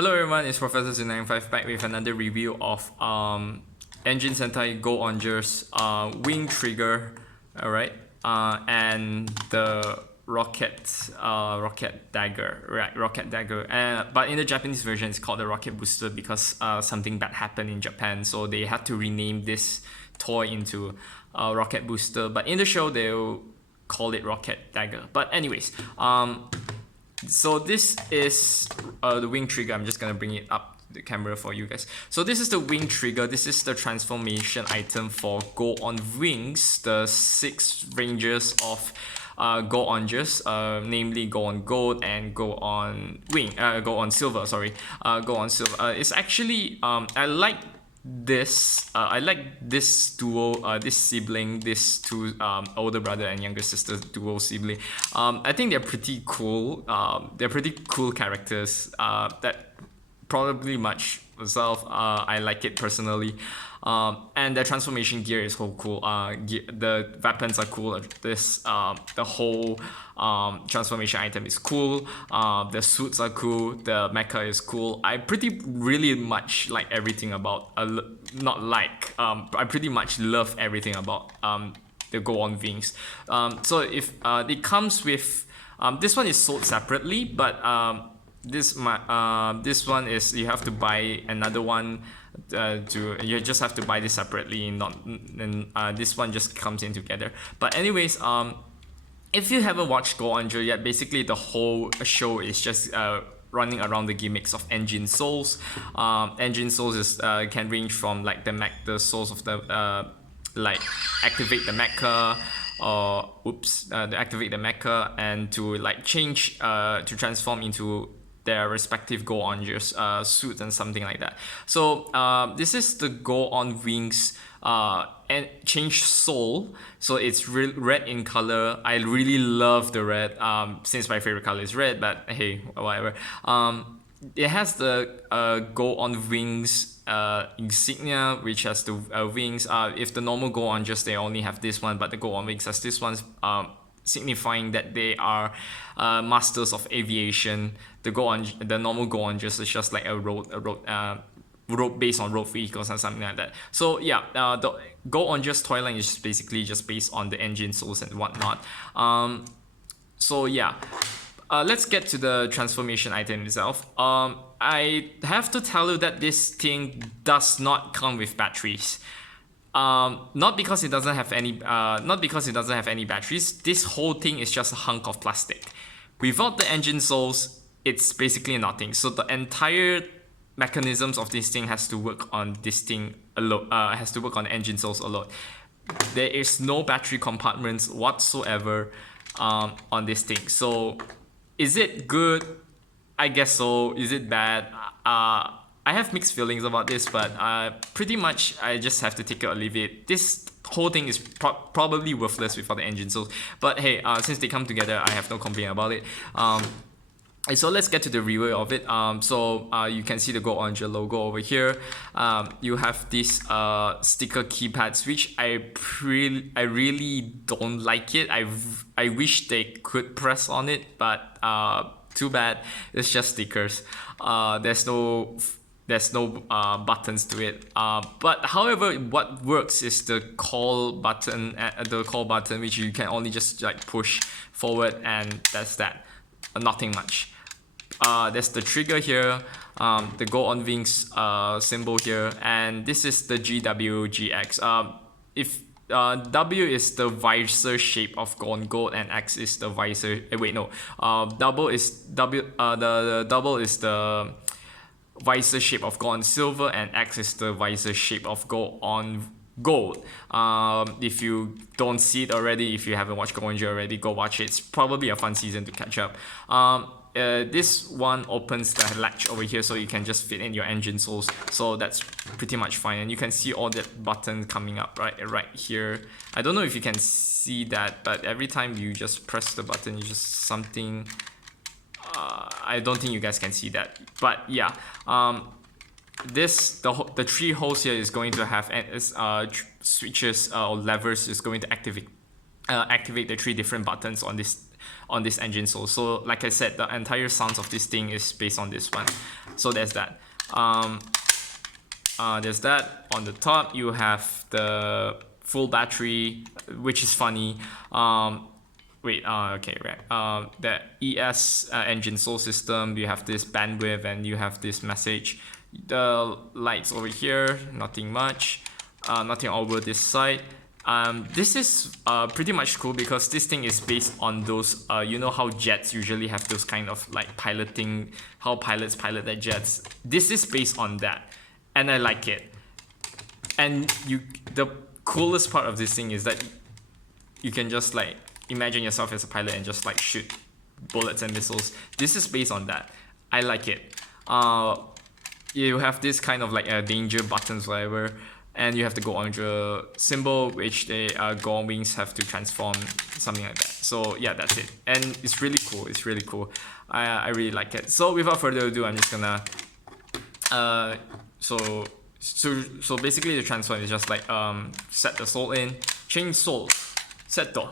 Hello everyone, it's ProfEnoch095's back with another review of Engine Sentai Go-Onger's wing trigger, alright, and the rocket dagger, right? Rocket dagger. But in the Japanese version, it's called the rocket booster because something bad happened in Japan, so they had to rename this toy into rocket booster. But in the show, they'll call it rocket dagger. But anyways, so this is the wing trigger. I'm just gonna bring it up the camera for you guys. So this is the wing trigger. This is the transformation item for Go-On-Wings, the 6 ranges of Go-Ongers, namely Go-On-Gold and Go-On-Wing, Go-On-Silver, sorry, Go-On-Silver. It's actually, I like this duo, this sibling, this two older brother and younger sister duo sibling. I think they're pretty cool. They're pretty cool characters that probably much myself. I like it personally. And the transformation gear is so cool. The weapons are cool. The whole transformation item is cool. The suits are cool. The mecha is cool. I really much like everything about I pretty much love everything about the Go-On-Wings. So if it comes with this one is sold separately, but this one is you have to buy another one. You just have to buy this separately, this one just comes in together. But anyways, if you haven't watched Go-Onger yet, basically the whole show is just running around the gimmicks of engine souls. Engine souls is can range from like the souls of the like activate the mecha, activate the mecha, and to like change to transform into their respective Go-Ongers suits and something like that. So this is the Go-On-Wings and change soul. So it's red in color. I really love the red, since my favorite color is red, but hey, whatever. It has the Go-On-Wings insignia, which has the wings. If the normal Go-Ongers, they only have this one, but the Go-On-Wings has this one, signifying that they are masters of aviation. The normal Go-Ongers is just like a road based on road vehicles and something like that. So yeah, the Go-Onger's toy line is basically just based on the engine souls and whatnot. So yeah, let's get to the transformation item itself. I have to tell you that this thing does not come with batteries. Not because it doesn't have any batteries. This whole thing is just a hunk of plastic. Without the engine souls, it's basically nothing. So the entire mechanisms of this thing has to work on this thing alone. Has to work on engine souls alone. There is no battery compartments whatsoever on this thing. So is it good? I guess so. Is it bad? I have mixed feelings about this, but pretty much I just have to take it or leave it. This whole thing is probably worthless without the engine souls. But hey, since they come together, I have no complaint about it. So let's get to the review of it. So you can see the Go-Onger logo over here. You have these sticker keypads, which I really don't like it. I wish they could press on it, but too bad. It's just stickers. There's no buttons to it. But however, what works is the call button, which you can only just like push forward, and that's that. Nothing much. There's the trigger here, the Go-On-Wings symbol here, and this is the GWGX. If W is the visor shape of Go-On-Gold and X is the visor. Double is the double is the visor shape of Go-On-Silver, and X is the visor shape of Go-On-Gold. If you don't see it already, if you haven't watched Go-Onger already, go watch it. It's probably a fun season to catch up. This one opens the latch over here, so you can just fit in your engine souls. So that's pretty much fine, and you can see all that button coming up right here. I don't know if you can see that, but every time you just press the button, you just something. I don't think you guys can see that, but yeah. The 3 holes here is going to have switches or levers is going to activate the 3 different buttons on this on this engine soul. So like I said, the entire sounds of this thing is based on this one. So there's that. There's that. On the top you have the full battery, which is funny. Okay, right. The ES engine soul system, you have this bandwidth and you have this message. The lights over here, nothing much. Nothing over this side. This is pretty much cool because this thing is based on those, you know how jets usually have those kind of like piloting, how pilots pilot their jets. This is based on that, and I like it. And the coolest part of this thing is that you can just like imagine yourself as a pilot and just like shoot bullets and missiles. This is based on that. I like it. You have this kind of like danger buttons, whatever, and you have the Go-Onger symbol, which they Go-On wings have to transform, something like that. So yeah, that's it, and it's really cool. It's really cool. I really like it. So without further ado, I'm just gonna so basically the transform is just like set the soul in, change soul, set the.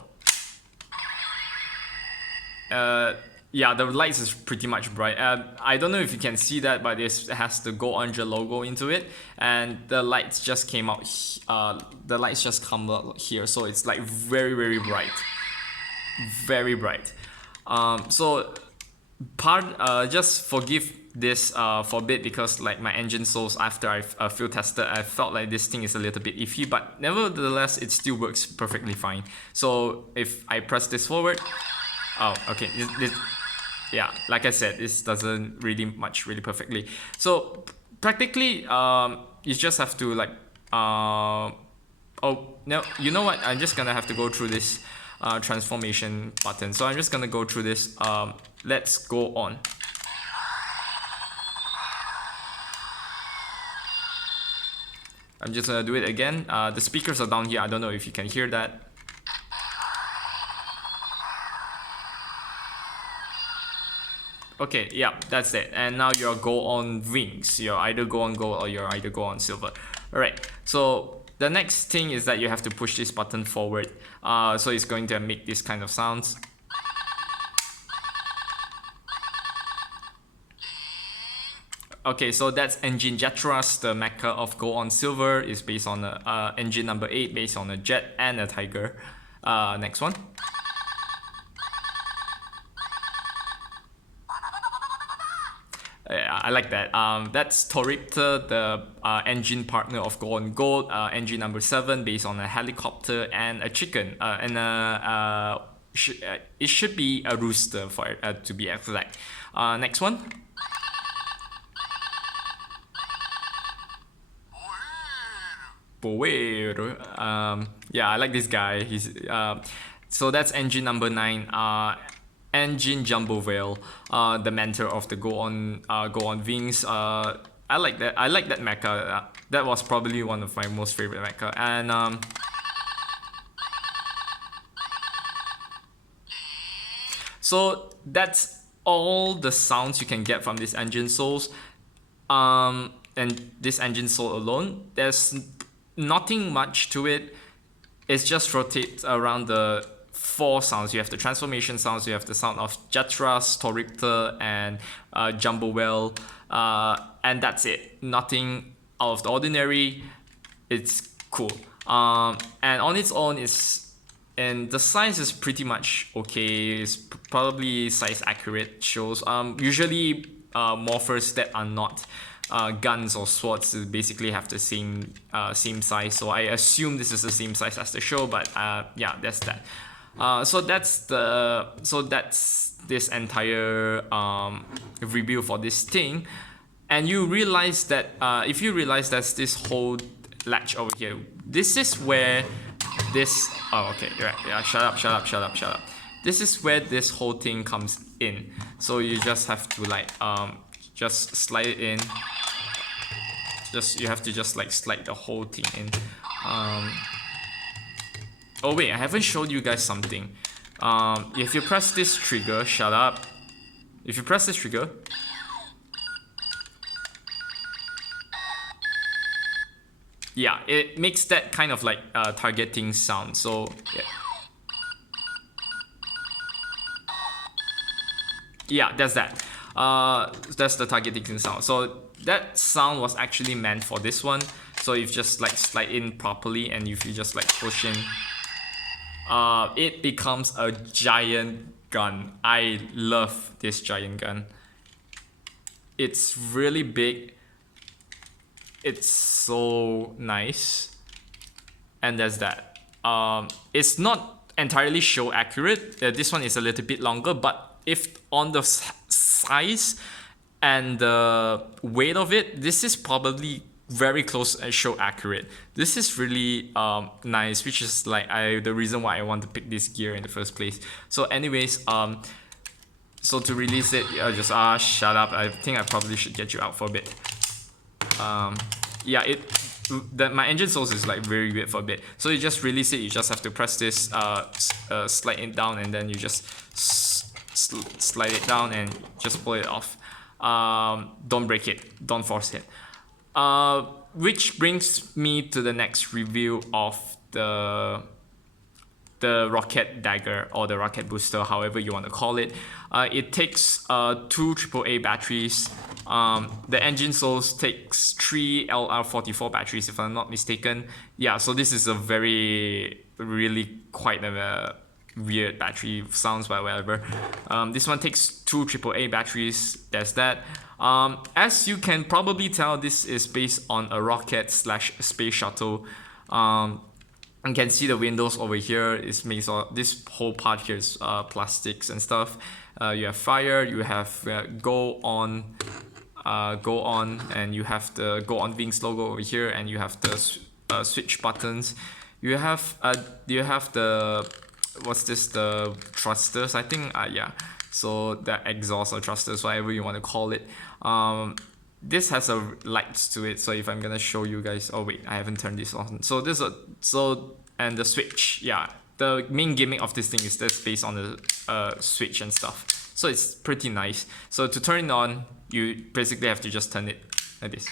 Yeah, the lights is pretty much bright. I don't know if you can see that, but it has the Go-Onger logo into it, and the lights just came out. The lights just come out here, so it's like very, very bright, very bright. So just forgive this for a bit, because like my engine souls, after I field tested, I felt like this thing is a little bit iffy, but nevertheless it still works perfectly fine. So if I press this forward, oh, okay, yeah, like I said, this doesn't really perfectly. So practically, you just have to like, oh no, you know what? I'm just gonna have to go through this transformation button. So I'm just gonna go through this. Let's go on. I'm just gonna do it again. The speakers are down here. I don't know if you can hear that. Okay, yeah, that's it. And now you're Go-On wings. You're either Go-On gold or you're either Go-On silver. Alright, so the next thing is that you have to push this button forward. So it's going to make this kind of sounds. Okay, so that's engine jet thrust. The mecha of Go-On silver is based on the engine number 8, based on a jet and a tiger. Next one. I like that. That's Toripter, the engine partner of Go-On Gold, engine number 7, based on a helicopter and a chicken. It should be a rooster for to be exact. Next one. Yeah, I like this guy. He's so that's engine number 9. Engine Jumbo Whale, the mentor of the Go-On wings. I like that. I like that mecha. That was probably one of my most favorite mecha. And so that's all the sounds you can get from this engine souls. And this engine soul alone, there's nothing much to it. It just rotates around the 4 sounds. You have the transformation sounds, you have the sound of jet thrust, Toripter, and Jumbo Whale, and that's it. Nothing out of the ordinary. It's cool. And on its own, and the size is pretty much okay. It's probably size accurate shows. Usually morphers that are not guns or swords basically have the same size. So I assume this is the same size as the show, but yeah, that's that. So that's this entire review for this thing. And you realize that if you realize there's this whole latch over here, this is where this okay, right, yeah, shut up. This is where this whole thing comes in. So you just have to like just slide it in. You have to just like slide the whole thing in. Oh wait, I haven't showed you guys something. If you press this trigger, shut up. If you press this trigger, yeah, it makes that kind of like targeting sound. So yeah. Yeah, that's that. That's the targeting sound. So that sound was actually meant for this one. So if you just like slide in properly, and if you just like push in, it becomes a giant gun. I love this giant gun. It's really big. It's so nice. And that's that. It's not entirely show accurate. This one is a little bit longer, but if on the size and the weight of it, this is probably very close and show accurate. This is really nice, which is like the reason why I want to pick this gear in the first place. So anyways, so to release it, just shut up. I think I probably should get you out for a bit. Yeah, my engine source is like very weird for a bit. So you just release it. You just have to press this, slide it down, and then you just slide it down and just pull it off. Don't break it. Don't force it. Which brings me to the next review of the rocket dagger, or the rocket booster, however you want to call it. It takes 2 AAA batteries. The engine source takes 3 LR44 batteries, if I'm not mistaken. Yeah, so this is a really quite a weird battery sounds, but whatever. This one takes 2 AAA batteries. That's that. As you can probably tell, this is based on a rocket / space shuttle. You can see the windows over here is made of this whole part here is plastics and stuff. You have fire, you have go on, and you have the Go On Wings logo over here, and you have the switch buttons. You have the what's this, the thrusters, I think. Yeah, so the exhaust or thrusters, whatever you want to call it. This has a lights to it, so if I'm gonna show you guys, oh wait, I haven't turned this on. So and the switch, yeah, the main gimmick of this thing is that's based on the switch and stuff. So it's pretty nice. So to turn it on, you basically have to just turn it like this.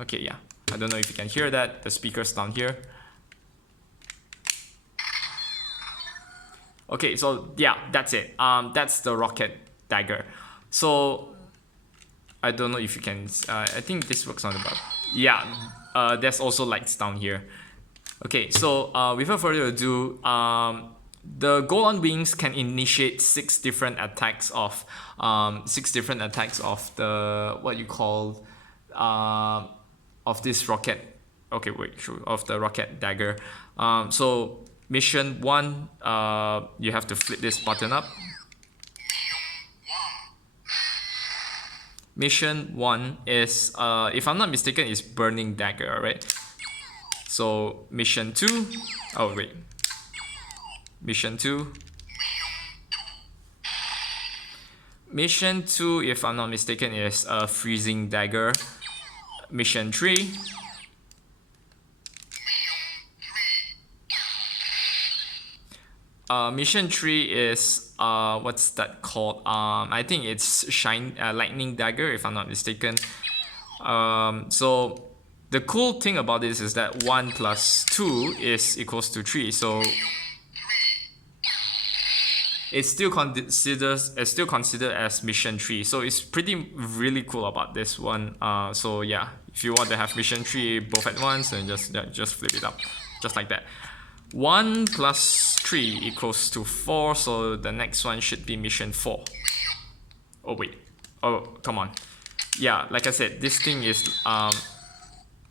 Okay, yeah, I don't know if you can hear that. The speakers down here. Okay, so yeah, that's it. That's the rocket dagger. So I don't know if you can, I think this works on the bottom. Yeah, there's also lights down here. Okay, so without further ado, the Go On Wings can initiate 6 different attacks of the, what you call, of this rocket. Okay, wait, sure, of the rocket dagger. So mission 1, you have to flip this button up. Mission 1 is, if I'm not mistaken, is burning dagger, alright? So mission 2, oh wait, mission 2, if I'm not mistaken, is freezing dagger. Mission 3, mission 3 is what's that called? I think it's lightning dagger, if I'm not mistaken. So the cool thing about this is that 1 + 2 is equals to 3. So it's still considered as mission 3. So it's really cool about this one. So yeah, if you want to have mission 3 both at once, then just flip it up, just like that. 1 + 3 equals to 4, so the next one should be mission 4. Oh wait, oh come on. Yeah, like I said, this thing is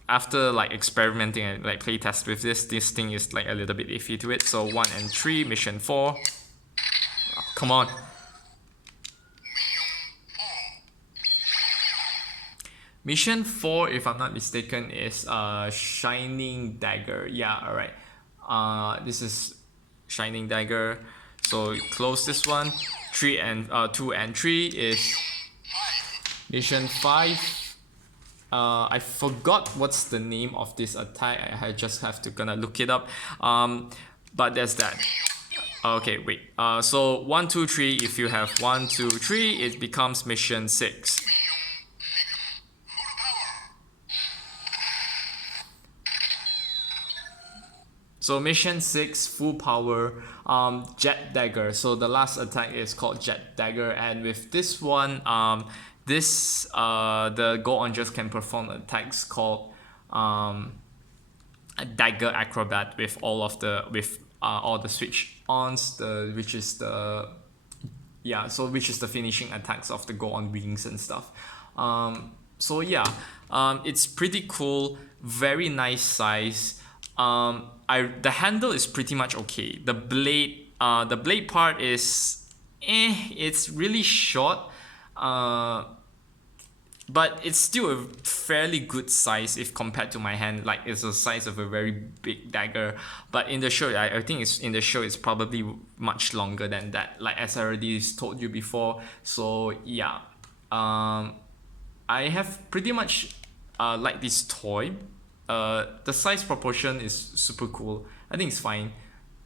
after like experimenting and like play test with this thing is like a little bit iffy to it. So 1 and 3, mission 4. Oh, come on. Mission 4, if I'm not mistaken, is Shining Dagger. Yeah, alright. This is Shining Dagger. So close this one. 2 and 3 is mission 5. I forgot what's the name of this attack. I just have to gonna look it up. But there's that. Okay, wait. So 1, 2, 3. If you have 1, 2, 3, it becomes mission 6. So mission 6, full power, Jet Dagger. So the last attack is called Jet Dagger, and with this one, the Go-Ongers can perform attacks called a Dagger Acrobat with all the switch ons, which is the finishing attacks of the Go on Wings and stuff. It's pretty cool, very nice size. The handle is pretty much okay. The blade part is it's really short, but it's still a fairly good size if compared to my hand. Like, it's the size of a very big dagger, but in the show, I think it's probably much longer than that, like as I already told you before. So yeah, I have pretty much like this toy. The size proportion is super cool. I think it's fine.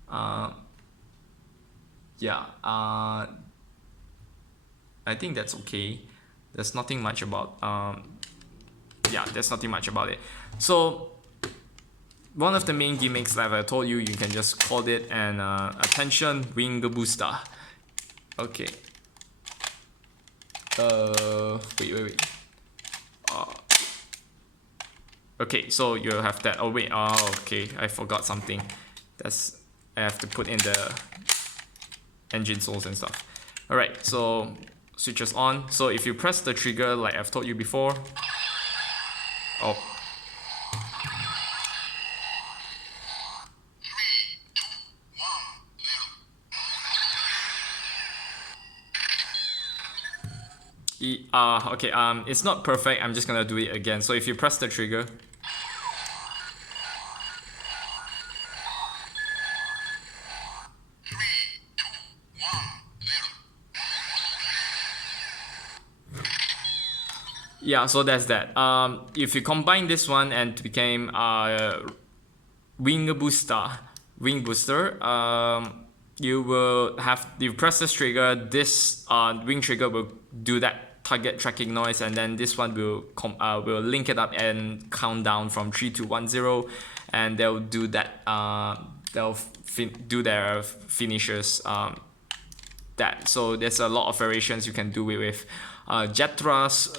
I think that's okay. There's nothing much about it. So one of the main gimmicks that I told you, you can just call it an attention wing booster. Okay. Wait. Okay, so you have that. Okay, I forgot something. I have to put in the engine souls and stuff. Alright, so switches on. So if you press the trigger, like I've told you before. Oh. Okay, it's not perfect. I'm just gonna do it again. So if you press the trigger, yeah, so that's that. If you combine this one and it became wing booster, you press this trigger, this wing trigger will do that target tracking noise, and then this one will link it up and count down from 3 to 1 0, and they'll do that. They'll do their finishers. So there's a lot of variations you can do it with. Jetras,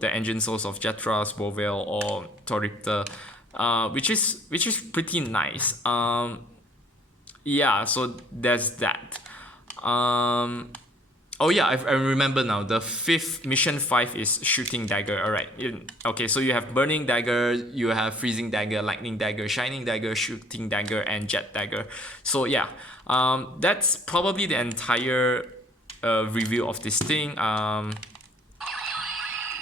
the engine souls of Jetras, Bovell, or Toripter, which is pretty nice. Yeah, so there's that. Oh yeah, I remember now. The mission 5 is shooting dagger. Alright. Okay, so you have burning dagger, you have freezing dagger, lightning dagger, shining dagger, shooting dagger, and jet dagger. So yeah, that's probably the entire review of this thing.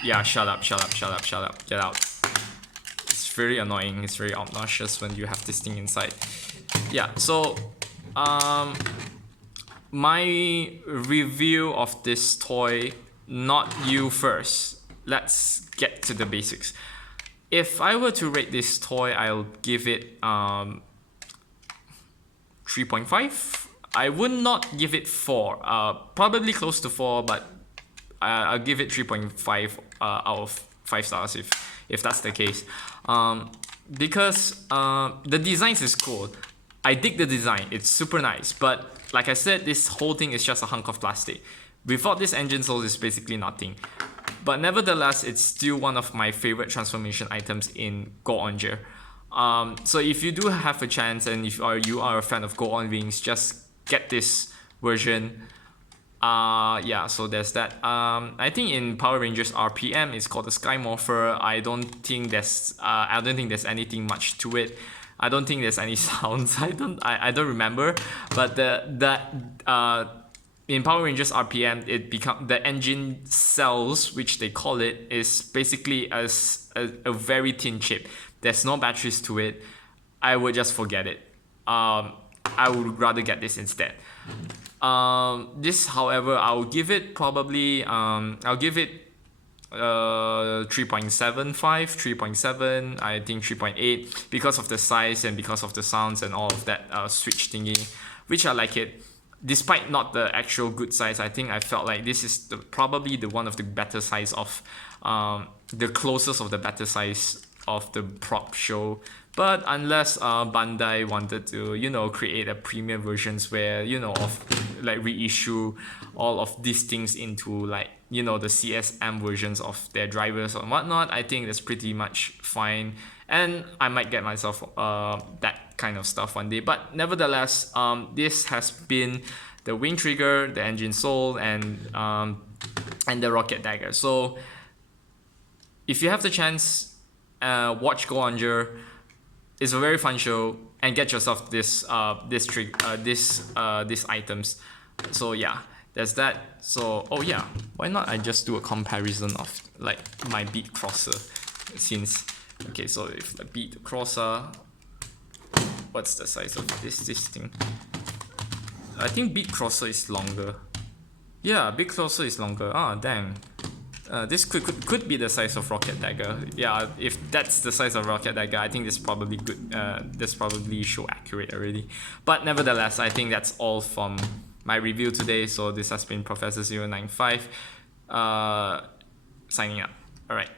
Yeah, shut up, get out. It's very annoying, it's very obnoxious when you have this thing inside. Yeah, so my review of this toy, not you first. Let's get to the basics. If I were to rate this toy, I'll give it 3.5. I would not give it 4. Probably close to 4, but I'll give it 3.5 out of 5 stars if that's the case. Because the design is cool. I dig the design, it's super nice, but like I said, this whole thing is just a hunk of plastic. Without this engine souls, it's basically nothing. But nevertheless, it's still one of my favorite transformation items in Go-Onger. So if you do have a chance, and if you are a fan of Go On Wings, just get this version. Yeah, so there's that. I think in Power Rangers RPM, it's called the Sky Morpher. I don't think there's anything much to it. I don't think there's any sounds. I don't remember. But in Power Rangers RPM, the engine cells, which they call it, is basically a very thin chip. There's no batteries to it. I would just forget it. I would rather get this instead. This, however, I'll give it 3.75, 3.7, I think 3.8, because of the size and because of the sounds and all of that switch thingy, which I like it. Despite not the actual good size, I think I felt like this is probably the one of the better size of the closest of the better size of the prop show But unless Bandai wanted to, you know, create a premium versions where, you know, of like reissue all of these things into like, you know, the CSM versions of their drivers or whatnot, I think that's pretty much fine. And I might get myself that kind of stuff one day. But nevertheless, this has been the Wing Trigger, the Engine Soul, and the Rocket Dagger. So if you have the chance, watch Go-Onger. It's a very fun show, and get yourself these items. So yeah, there's that. So oh yeah, why not I just do a comparison of like my Beat Crosser, since okay, so if the Beat Crosser, what's the size of this thing? I think Beat Crosser is longer. Yeah, Beat Crosser is longer. Ah, dang. This could be the size of Rocket Dagger. Yeah, if that's the size of Rocket Dagger, I think this probably good. This probably show accurate already. But nevertheless, I think that's all from my review today. So this has been Professor095 signing up. All right.